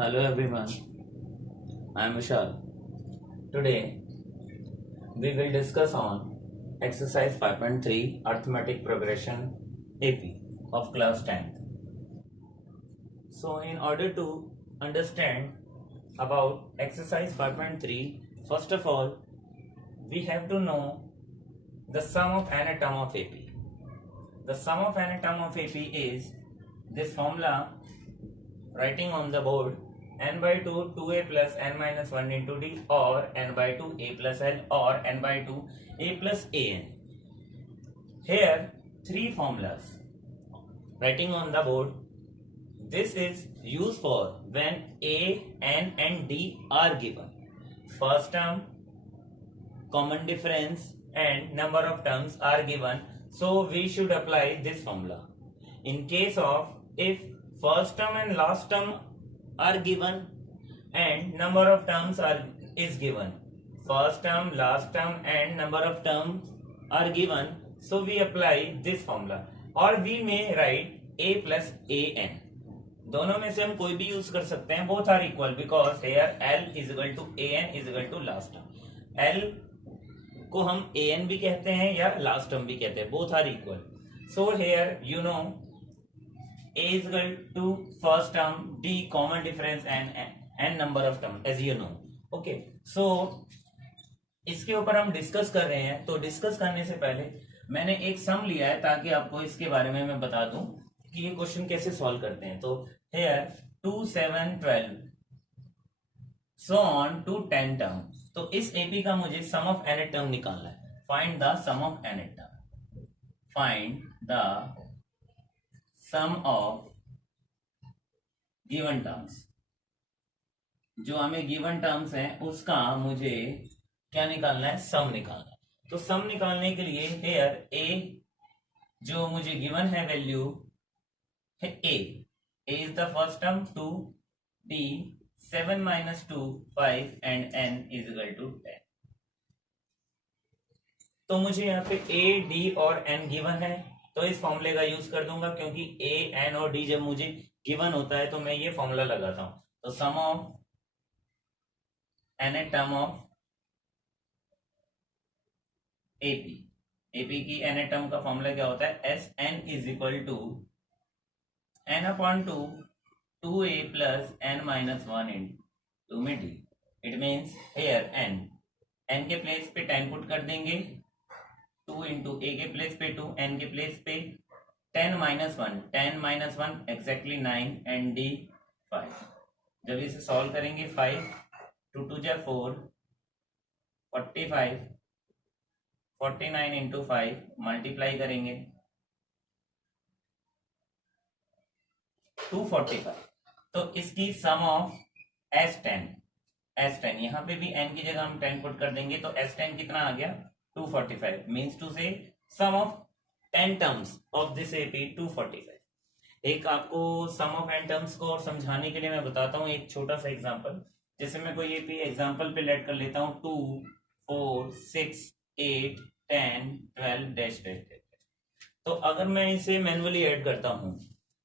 Hello everyone, I am Vishal. Today we will discuss on exercise 5.3 arithmetic progression AP of class 10th. So in order to understand about exercise 5.3, first of all we have to know the sum of n term of AP. The sum of n term of AP is this formula writing on the board n by 2 2a plus n minus 1 into d or n by 2 a plus l or n by 2 a plus an. Here three formulas writing on the board. This is used for when a, n and d are given. First term, common difference and number of terms are given, so we should apply this formula. In case of if first term and last term are given and number of terms is given, first term, last term and number of terms are given, so we apply this formula or we may write a plus an. दोनों में से हम कोई भी use कर सकते हैं. Both are equal because here l is equal to an is equal to last term. l को हम an भी कहते हैं या लास्ट टर्म भी कहते हैं. Both are equal. So here you know a is equal to first term, d common difference and number of term as you know. Okay, so इसके ऊपर हम डिस्कस कर रहे हैं. तो डिस्कस करने से पहले मैंने एक सम लिया है ताकि आपको इसके बारे में मैं बता दूं कि ये क्वेश्चन कैसे सॉल्व करते हैं. तो here 2 7 12 so on to 10 term. तो इस एपी का मुझे सम ऑफ एन टर्म निकालना है. Find the sum of n term. Find the sum of given terms. जो हमें गिवन टर्म्स हैं उसका मुझे क्या निकालना है? सम निकालना है. तो सम निकालने के लिए हेयर ए जो मुझे गिवन है वैल्यू है a is the first term 2 d 7 minus 2 5 and n is equal to 10. तो मुझे यहाँ पे a d और n गिवन है तो इस फॉर्मूले का यूज कर दूंगा क्योंकि a n और d जब मुझे गिवन होता है तो मैं ये फॉर्मूला लगाता हूं. तो sum of n term of AP. AP की n टर्म का फॉर्मूला क्या होता है? S n is equal to n upon 2 2a plus n minus 1 into में d. It means here n के प्लेस पे 10 पुट कर देंगे. 2 इंटू a के प्लेस पे 2, n के प्लेस पे 10 माइनस 1 एग्जैक्टली 9 एंड d 5. जब इसे सॉल्व करेंगे 5 2 2 जा 4 45 49 इंटू 5 मल्टीप्लाई करेंगे 245. तो इसकी सम ऑफ S10 यहाँ पे भी n की जगह हम 10 पुट कर देंगे तो S10 कितना आ गया? 245. Means to say sum of 10 terms of this AP 245. एक आपको सम ऑफ n टर्म्स को और समझाने के लिए मैं बताता हूँ एक छोटा सा एग्जांपल. जैसे मैं कोई एपी एग्जांपल पे लेट कर लेता हूँ 2 4 6 8 10 12 डैश डैश. तो अगर मैं इसे मैन्युअली ऐड करता हूँ,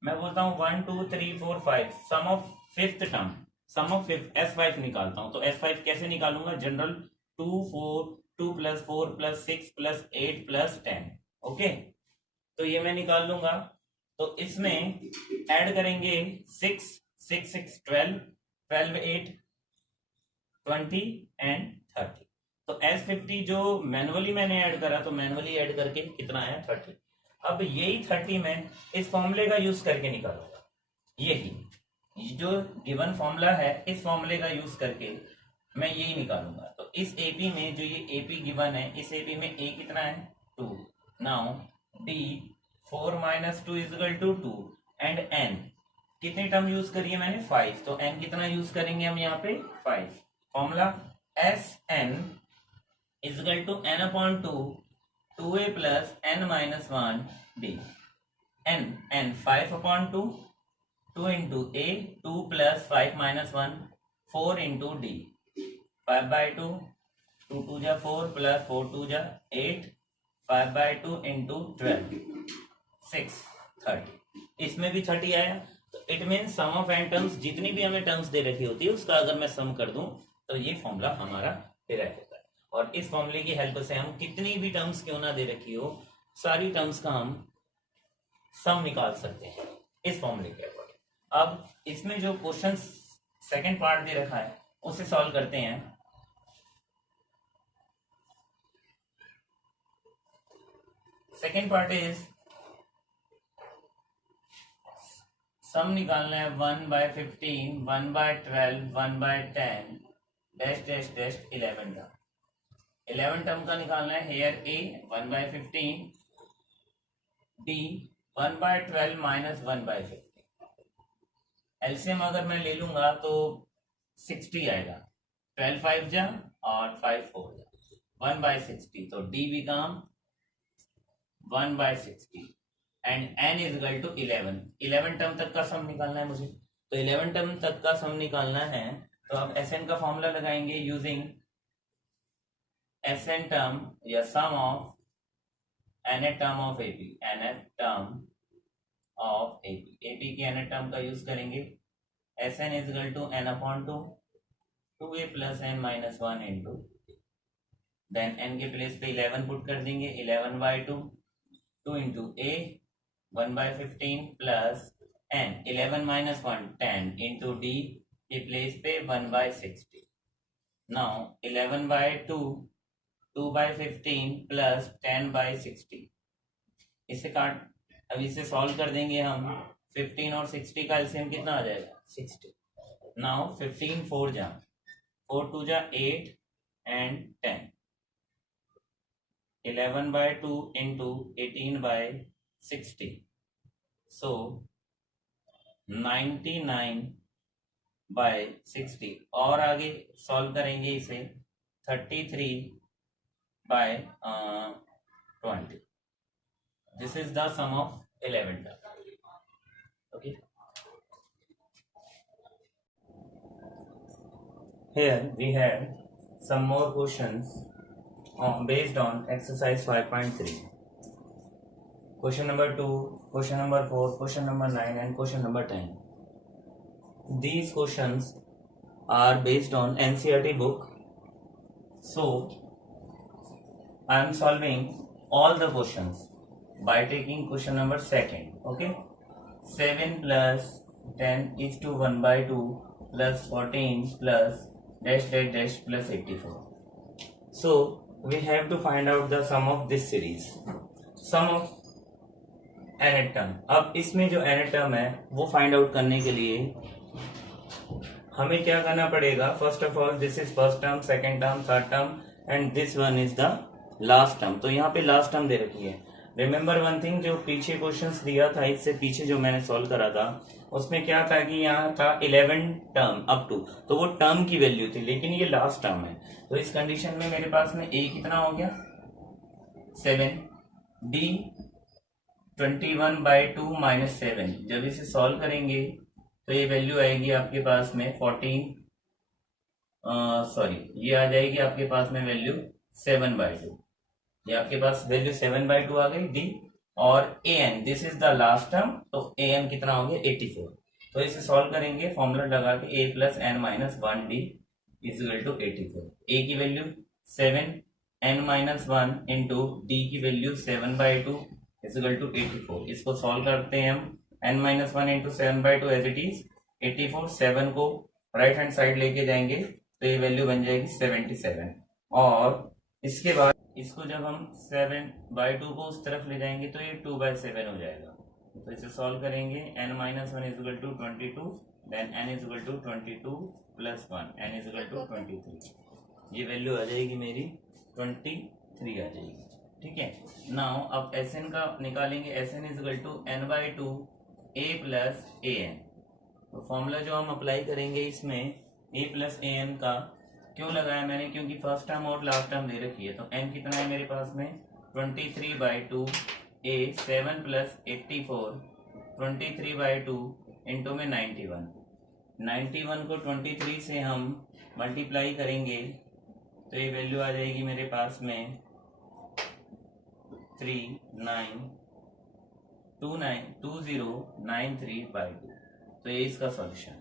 मैं बोलता हूँ 1 2 3 4 5 sum of fifth term, sum of fifth S5 निकालता हूँ. तो S5 कैसे निकालूंगा? General 2 4 2 plus 4 plus 6 plus 8 plus 10. Okay, तो ये मैं निकाल लूंगा. तो इसमें ऐड करेंगे 6 6 6 12 12 8 20 एंड 30. तो S50 जो मैनुअली मैंने ऐड करा तो मैनुअली ऐड करके कितना है? 30. अब यही 30 में इस फॉर्मूले का यूज करके निकालूंगा. यही जो गिवन फॉर्मूला है इस फॉर्मूले का यूज करके मैं यही निकालूंगा. तो इस एपी में जो ये एपी गिवन है इस एपी में ए कितना है? 2. Now d 4 minus 2 is equal to 2 and n कितनी टर्म यूज करिए मैंने? 5. तो एन कितना यूज करेंगे हम यहाँ पे? 5. Formula s n is equal to n upon 2 2a plus n minus 1 d. n 5 upon 2 2 into a 2 plus 5 minus 1 4 into d 5 by 2 2 2 जा 4 प्लस 4 2 जा 8 5 बाई 2 इंटू 12 6 30. इसमें भी 30 आया it mean sum of n terms, जितनी भी हमें terms दे रखी होती है उसका अगर मैं सम कर दूं तो ये फॉर्मूला हमारा डिराइव होता है। और इस फॉर्मूले की हेल्प से हम कितनी भी टर्म्स क्यों ना दे रखी हो, सारी टर्म्स का हम सम निकाल सकते हैं इस फॉर्मूले के अकॉर्डिंग। अब इसमें जो क्वेश्चन सेकंड पार्ट दे रखा है उसे सॉल्व करते हैं। सेकंड पार्ट इज सम निकालना है 1/15, 1/12, 1/10 dash dash dash 11 term. 11 term का निकालना है। हेयर ए 1/15, डी 1/12 माइनस 1/15। एलसीएम अगर मैं ले लूंगा तो 60 आएगा। 12 5 जा और 5 4 जा, 1/60, तो d become 1/60 and n is equal to 11। 11 term तक का सम निकालना है मुझे, तो 11 टर्म तक का सम निकालना है तो आप Sn का फॉर्मूला लगाएंगे यूजिंग Sn टर्म या sum of nth term of AP, nth term of AP की nth टर्म का यूज करेंगे। Sn is equal to n/2, 2a plus n minus 1 into, then n के प्लेस पे 11 put कर देंगे, 11/2, 2 into a 1/15 plus n, 11 minus 1 10 into d के place पे 1/60। Now 11/2, 2/15 plus 10/60, इसे काट, अब इसे सॉल्व कर देंगे हम। 15 और 60 का एलसीएम कितना आ जाएगा? 60। नाउ 15 4 जा, 4 2 जा 8 एंड 10, 11/2 इंटू 18/60, so 99/60। और आगे सॉल्व करेंगे इसे 33/20। This is the sum of 11 term. Okay, here we had some more questions based on exercise 5.3. Question number 2, question number 4, question number 9 and question number 10. These questions are based on NCERT book. So I am solving all the questions by taking question number 2nd. Okay, 7 plus 10 is to 1/2 plus 14 plus dash dash dash plus 84. So we have to find out the sum of this series, sum of nth term. अब इसमें जो nth term है वो find out करने के लिए हमें क्या करना पड़ेगा? First of all this is first term, second term, third term and this one is the last term. तो यहाँ पे लास्ट टर्म दे रखी है। रिमेंबर वन थिंग, जो पीछे क्वेश्चंस दिया था, इससे पीछे जो मैंने सॉल्व करा था उसमें क्या था कि यहाँ था 11 टर्म अप टू, तो वो टर्म की वैल्यू थी, लेकिन ये लास्ट टर्म है। तो इस कंडीशन में मेरे पास में a कितना हो गया? 7, d 21/2 माइनस 7। जब इसे सॉल्व करेंगे तो ये वैल्यू आएगी आपके पास में 14, सॉरी ये आ जाएगी आपके पास में वैल्यू 7/2। ये आपके पास वैल्यू 7/2 आ गई डी। और an, this is the last term, तो an कितना हो गया? 84। तो इसे सॉल्व करेंगे फॉर्मूला लगा के a plus n minus 1 d is equal to 84। a की value 7, n minus 1 into d की वैल्यू 7/2 इज इक्वल टू 84। इसको सॉल्व करते हैं हम, n minus 1 into 7/2 as it is 84। 7 को राइट हैंड साइड लेके जाएंगे तो ये वैल्यू बन जाएगी 77। और इसके बाद इसको जब हम 7/2 को उस तरफ ले जाएंगे तो ये 2/7 हो जाएगा। तो इसे सॉल्व करेंगे, n minus 1 is equal to 22, then n is equal to 22 plus 1, n is equal to 23। ये वैल्यू आ जाएगी मेरी 23 आ जाएगी। ठीक है, नाउ अब Sn का निकालेंगे। Sn is equal to n/2 a plus an। तो फॉर्मूला जो हम अप्लाई करेंगे इसमें a प्लस an का क्यों लगाया मैंने? क्योंकि फर्स्ट टर्म और लास्ट टर्म दे रखी है। तो n कितना है मेरे पास में? 23/2 a 7 प्लस 84, 23/2 इंटू में 91। 91 को 23 से हम मल्टीप्लाई करेंगे तो ये वैल्यू आ जाएगी मेरे पास में 2093/2। तो ये इसका सॉल्यूशन है।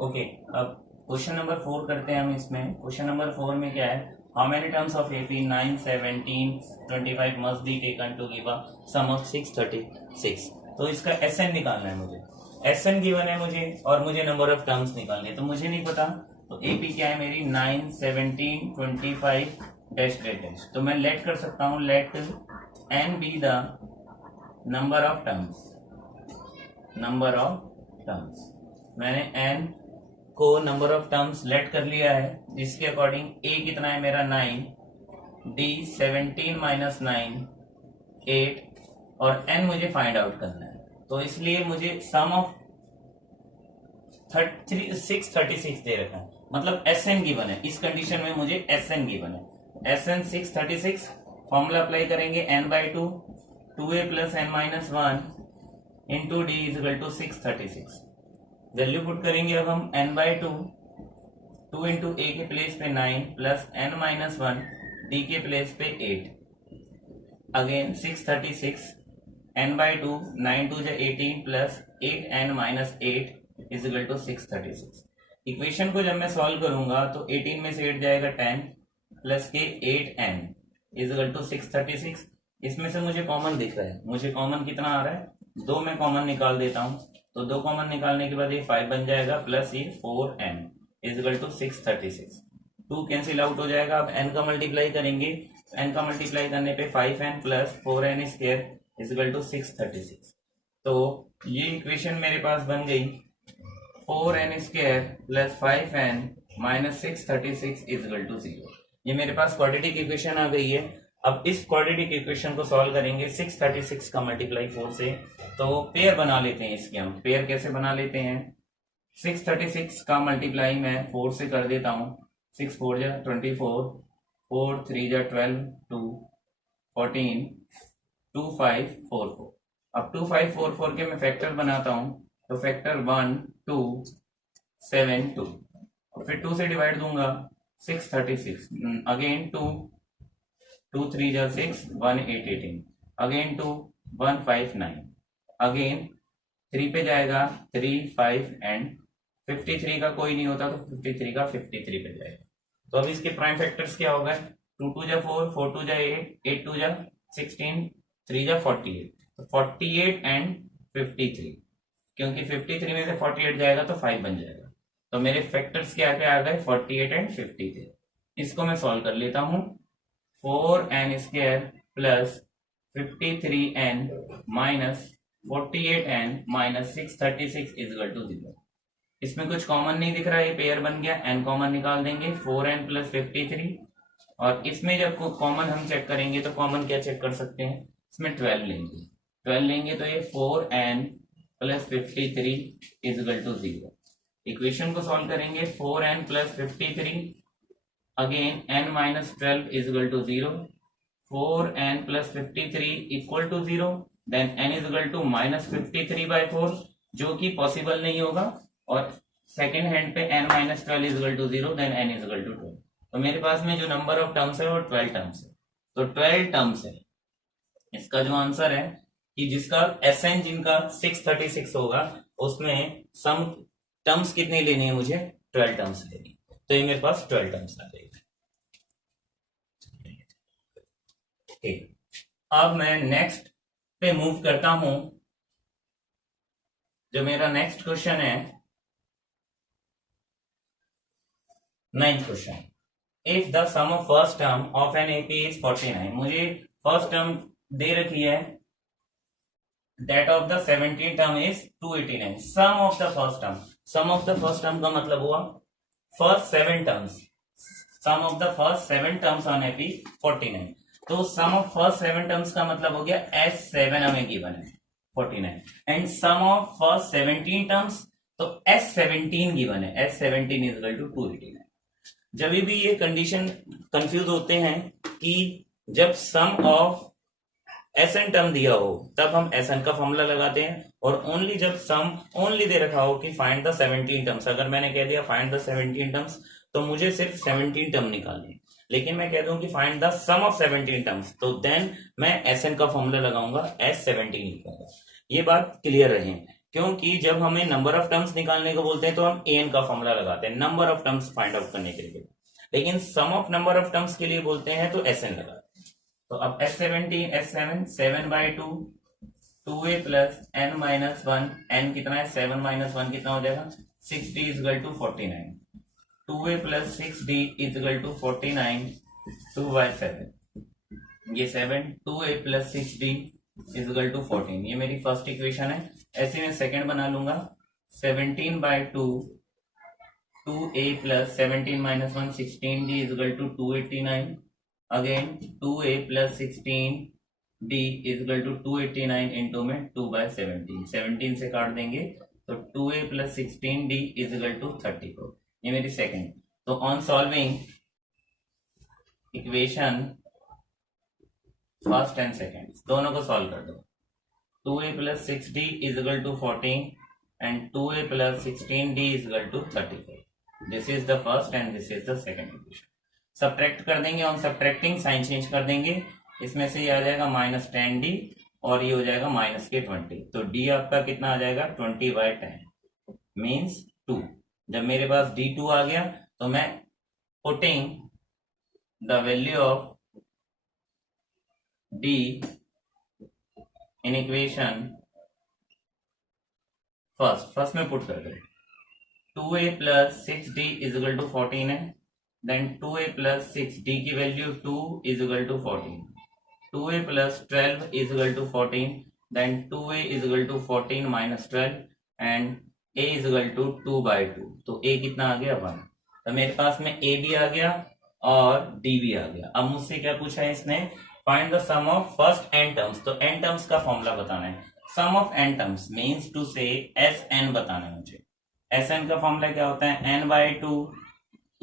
ओके, अब क्वेश्चन नंबर 4 करते हैं हम। इसमें क्वेश्चन नंबर 4 में क्या है, how many terms of AP 9, 17, 25 must be taken to give a sum of 636। तो इसका SN निकालना है मुझे। SN गिवन है मुझे और मुझे नंबर ऑफ टर्म्स निकालने हैं, तो मुझे नहीं पता। तो AP क्या है मेरी 9, 17, 25 डैश डैश। तो मैं लेट कर सकता हूँ, let N be the number of terms. Number of terms, मैंने N को नंबर ऑफ टर्म्स लेट कर लिया है, जिसके अकॉर्डिंग A कितना है मेरा 9, D 17 माइनस 9 8 और N मुझे फाइंड आउट करना है। तो इसलिए मुझे सम ऑफ 636 दे रखा है, मतलब SN गिवन है। इस कंडीशन में मुझे SN गिवन है। SN 636, फॉर्मूला अप्लाई करेंगे n/2 2a plus n minus 1 into d is equal to 636। Value put करेंगे अब हम n/2 2 इंटू ए के प्लेस पे 9 प्लस n माइनस 1 डी के प्लेस पे 8 अगेन 636 n/2 9 2 जा 18 plus 8n minus 8 is equal to 636। Equation को जब मैं सॉल्व करूंगा तो 18 में से 8 जाएगा 10 प्लस के 8n इज इक्वल टू 636। इसमें से मुझे कॉमन दिख रहा है, मुझे कॉमन कितना आ रहा है, 2 में कॉमन निकाल देता हूं। तो 2 कॉमन निकालने के बाद ये 5 बन जाएगा प्लस ये 4n is equal to 636। 2 cancel out हो जाएगा। अब n का मल्टीप्लाई करेंगे, n का मल्टीप्लाई करने पे 5n plus 4n square is equal to 636। तो ये इक्वेशन मेरे पास बन गई 4n square plus 5n minus 636 is equal to 0। ये मेरे पास क्वाड्रेटिक इक्वेशन आ गई है। अब इस क्वाड्रेटिक इक्वेशन को सॉल्व करेंगे 636 का मल्टीप्लाई 4 से। तो पेयर बना लेते हैं इसके। हम पेयर कैसे बना लेते हैं, 636 का मल्टीप्लाई मैं 4 से कर देता हूं। 6 4 जा 24, 4 3 जा 12, 2 14, 2 5 4 4। अब 2 5 4 4 के मैं फैक्टर बनाता हूं, तो फैक्टर 1 2 7 2 और फिर 2 से डिवाइड दूंगा 636 अगेन 2 2 3 जा 6 1 8 18 अगेन 2 1 5 9 अगेन 3 पे जाएगा 3 5 एंड 53 का कोई नहीं होता तो 53 का 53 पे जाएगा। तो अब इसके प्राइम फैक्टर्स क्या होगा, 2 2 जा 4 4 2 जा 8 8 2 जा 16 3 जा 48। तो 48 एंड 53, क्योंकि 53 में से 48 जाएगा तो 5 बन जाएगा। तो मेरे फैक्टर्स क्या क्या आ गए 48 एंड 53। इसको मैं सॉल्व कर लेता हूं। 4n square plus 53n minus 48n minus 636 is equal to 0। इसमें कुछ कॉमन नहीं दिख रहा है, ये पेयर बन गया। n कॉमन निकाल देंगे 4n प्लस 53 और इसमें जब कॉमन हम चेक करेंगे तो कॉमन क्या चेक कर सकते हैं, इसमें 12 लेंगे। 12 लेंगे तो ये 4n plus 53 is equal to 0। Equation को सॉल्व करेंगे 4n plus 53 again n minus 12 is equal to 0, 4n plus 53 equal to 0, then n is equal to minus 53 by 4 जो कि पॉसिबल नहीं होगा, और सेकेंड हैंड पे n minus 12 is equal to 0, then n is equal to 12। तो मेरे पास में जो नंबर ऑफ टर्म्स है वो 12 टर्म्स है। तो 12 टर्म्स है इसका जो आंसर है, कि जिसका SN जिनका 636 होगा उसमें सम टर्म्स कितनी लेनी है, मुझे 12 टर्म्स लेनी। तो ये मेरे पास 12 टर्म्स आ जाएगी। अब मैं नेक्स्ट पे मूव करता हूं। जो मेरा नेक्स्ट क्वेश्चन है 9th question, if the sum of first term of an AP is 49। मुझे फर्स्ट टर्म दे रखी है, that of the 17th term is 289। Sum of the first term, sum of the first term का मतलब हुआ first 7 terms, sum of the first 7 terms on AP 49। तो sum of first 7 terms का मतलब हो गया S7 हमें गिवन है 49 and sum of first 17 terms, तो S17 गिवन है, S17 इज इक्वल टू 289। जब भी ये कंडीशन कंफ्यूज होते हैं कि जब सम ऑफ SN टर्म दिया हो तब हम SN का फॉर्मूला लगाते हैं, और ओनली जब सम ओनली दे रखा हो कि फाइंड द 17 टर्म्स, अगर मैंने कह दिया फाइंड द 17 टर्म्स तो मुझे सिर्फ 17 टर्म निकालने, लेकिन मैं कह दूं कि find the sum of 17 terms तो देन मैं SN का फॉर्मूला लगाऊंगा, S17 लिखूंगा। ये बात क्लियर रहे। क्योंकि जब हमें नंबर ऑफ टर्म्स निकालने को बोलते हैं तो हम an का फॉर्मूला लगाते हैं number of terms find out करने के लिए, लेकिन सम ऑफ नंबर ऑफ टर्म्स के लिए बोलते हैं तो Sn लगाते हैं। तो अब S7 7 by 2 2a plus n minus 1, n कितना है 7 माइनस 1 कितना हो जाएगा 6d is equal to 49, 2a plus 6d is equal to 49 2 by 7, ये 7 2a plus 6d is equal to 14, ये मेरी फर्स्ट इक्वेशन है। ऐसे मैं सेकंड बना लूंगा 17 by 2 2a plus 17 minus 1 16d is equal to 289, again 2a plus 16d is equal to 289 into में 2 bye 17 से काट देंगे तो 2a plus 16d is equal to 34, ये मेरी सेकंड। तो on solving equation first and second दोनों को सॉल्व कर दो, 2a plus 6d is equal to 14 and 2a plus 16d is equal to 34, this is the first and this is the second equation. Subtract कर देंगे, on subtracting sign change कर देंगे, इसमें से ये आ जाएगा माइनस 10d और ये हो जाएगा माइनस के 20, तो d आपका कितना आ जाएगा 20 बाय 10 मीन्स 2। जब मेरे पास d2 आ गया तो मैं putting the value of d in equation first में पुट कर दो, 2a plus 6d is equal to 14 है, देन 2a प्लस 6d की value 2 is equal to 14, 2a plus 12 is equal to 14, then 2a is equal to 14 minus 12 and a is equal to 2 by 2, तो a कितना आ गया 1, तो मेरे पास में a भी आ गया और d भी आ गया। अब मुझसे क्या पूछा है इसने, find the sum of first n terms, तो n टर्म्स का फॉर्मूला बताना है, sum of n terms means to say Sn बताना है मुझे। Sn का फॉर्मूला क्या होता है n by 2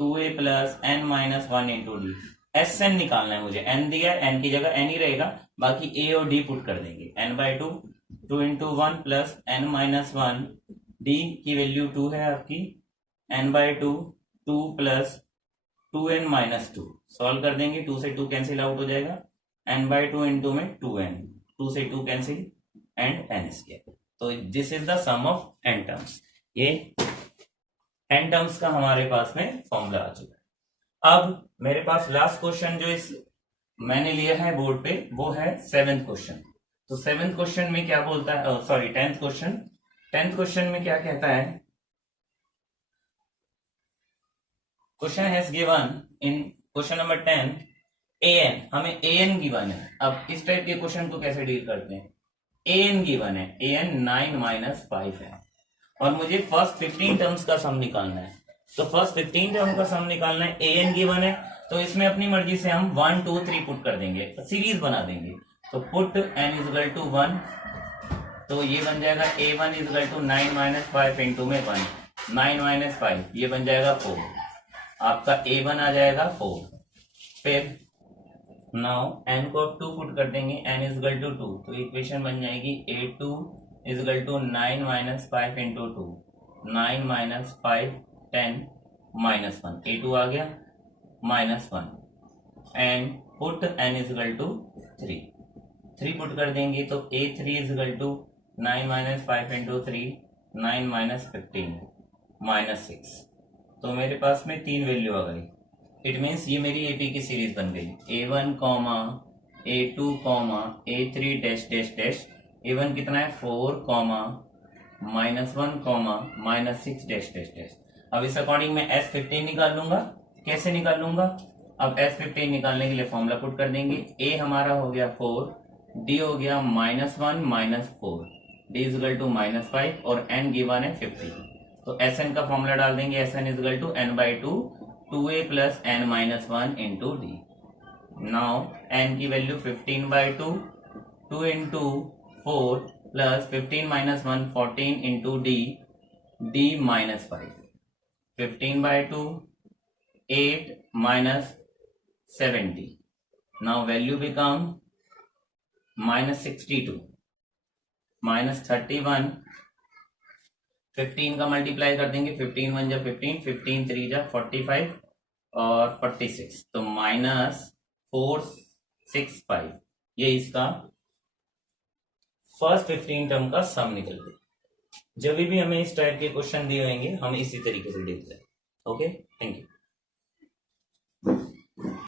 2a plus n minus 1 into D, Sn निकालना है मुझे, n दिया है n की जगह n ही रहेगा, बाकी a और d पुट कर देंगे, n by 2 2 into 1 plus n minus 1, d की वैल्यू 2 है आपकी, n by 2 2 plus 2n minus 2, solve कर देंगे, 2 से 2 कैंसिल आउट हो जाएगा, n बाई 2 इंटू में 2n, 2 से 2 कैंसिल एंड n स्क्वायर, तो this is the sum of n terms. ये n टर्म्स का हमारे पास में फॉर्मूला आ चुका है। अब मेरे पास लास्ट क्वेश्चन जो इस मैंने लिया है बोर्ड पे वो है 7th क्वेश्चन। तो 7th क्वेश्चन में क्या बोलता है, सॉरी 10th क्वेश्चन में क्या कहता है, question has given in question number 10 an, हमें an गिवन है। अब इस टाइप के क्वेश्चन को कैसे डील करते हैं, an गिवन है, an 9 माइनस 5 है और मुझे फर्स्ट 15 टर्म्स का सम निकालना है, तो फर्स्ट 15 टर्म का सम निकालना है, an गिवन है तो इसमें अपनी मर्जी से हम 1 2 3 पुट कर देंगे, सीरीज बना देंगे, तो put n is equal to 1, तो ये बन जाएगा a1 is equal to 9 minus 5 into में 1, 9 माइनस 5 ये बन जाएगा 4, आपका a1 आ जाएगा 4, फिर नाउ n को 2 पुट कर देंगे, n इज इक्वल टू 2, तो इक्वेशन बन जाएगी a2 is equal to 9 minus 5 into 2, 9 minus 5 10 minus 1, a2 आ गया minus 1 and put n is equal to 3 put कर देंगे तो a3 is equal to 9 minus 5 into 3, 9 minus 15 minus 6, तो मेरे पास में 3 वैल्यू आ गई, इट मीन्स ये मेरी AP की सीरीज बन गई, a1 comma a2 comma a3 dash dash dash, a1 कितना है 4 comma minus 1 comma minus 6 dash dash dash. अब इस अकॉर्डिंग मैं S15 निकाल लूंगा, कैसे निकाल लूंगा, अब S15 निकालने के लिए फॉर्मूला पुट कर देंगे, a हमारा हो गया 4, d हो गया minus 1 minus 4, d is equal to minus 5 और n गिवन है 50, तो Sn का फॉर्मूला डाल देंगे, Sn is equal to n by 2 2a plus n minus 1 into d. Now n की value 15 by 2 2 into 4 plus 15 minus 1 14 into d, d minus 5, 15 by 2 8 minus 70, now value become minus 62 minus 31, 15 का multiply कर देंगे, 15 1 जा 15, 15 3 जा 45 और 46, तो minus 465, ये इसका फर्स्ट 15 टर्म का सम निकल गया। जब भी हमें इस टाइप के क्वेश्चन दिए होंगे हम इसी तरीके से देखते हैं। Okay, thank you.